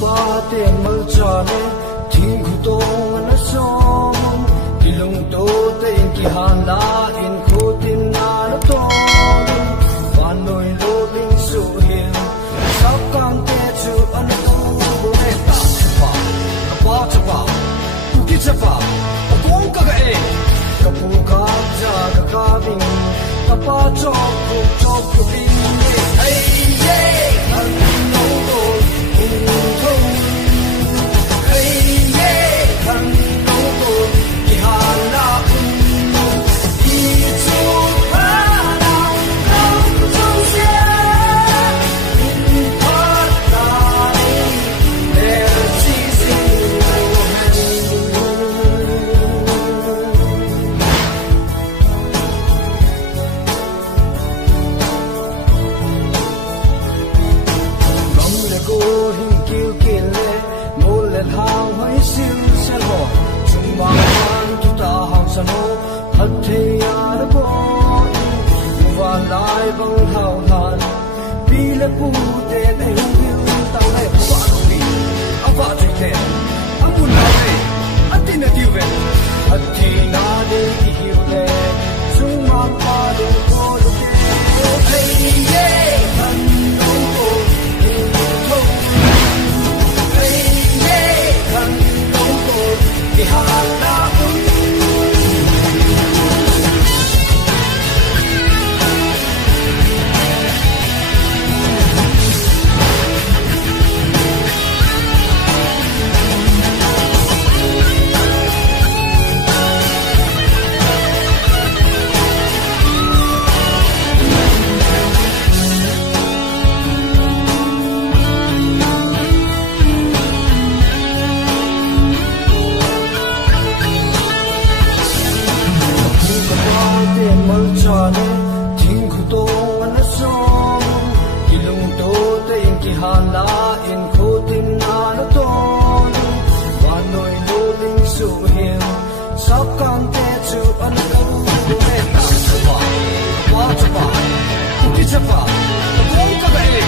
pa ten mal chane thing khu tong an som ilung to te in ki han la in khu tin na lo to van noi lo ling su hiền sắc cam te chu an tu bo e ta pa tu ki pa kong ka ga e ka pu ka ja ka ding ka pa chok ku bin hey yeah an no to hey yeah an no to ki han la i chu pa na no to se in part time there chasing hang hai sil sel ho chung ma han tu ta hang san ho hat the ya de bo wa lai bang hao han pi le pu te ne hu tang le wa no pi a wa te te a bu na le a ti na ti ve a ti na de ti hi le chung ma pa de ko lo ke hey yeah han no ko ki han la thing khu to an som ilung to te in ki han la in khu tin na lo to van noi lo ling su hiền sắc cam te chu an tu bo e ta pa tu ki pa kong ka ba e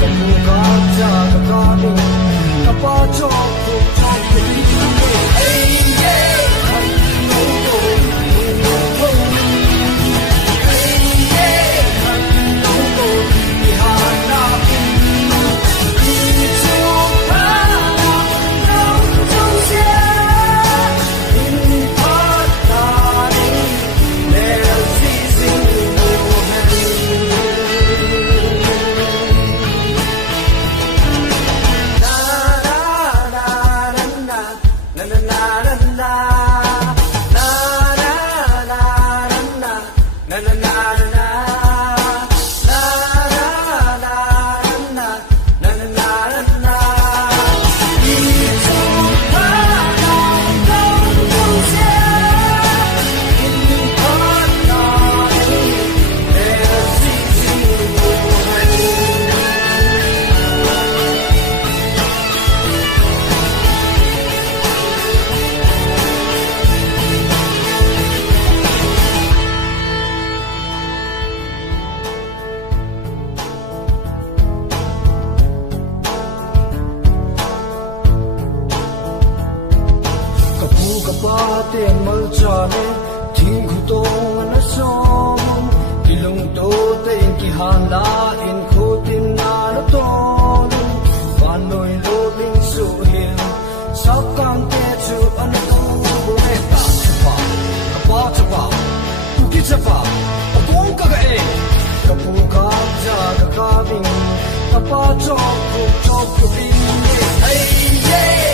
ka mu ka ja ka ding ka pa chok ku hey yeah an no to ten mal chane thing khu tong an som ilung to te in ki han la in khu tin na lo to van noi lo ling su hiền sắc cam te chu an tu bo e ta pa tu ki pa kong ka ga e ka pu ka ja ka ding ka pa chok ku bin hey yeah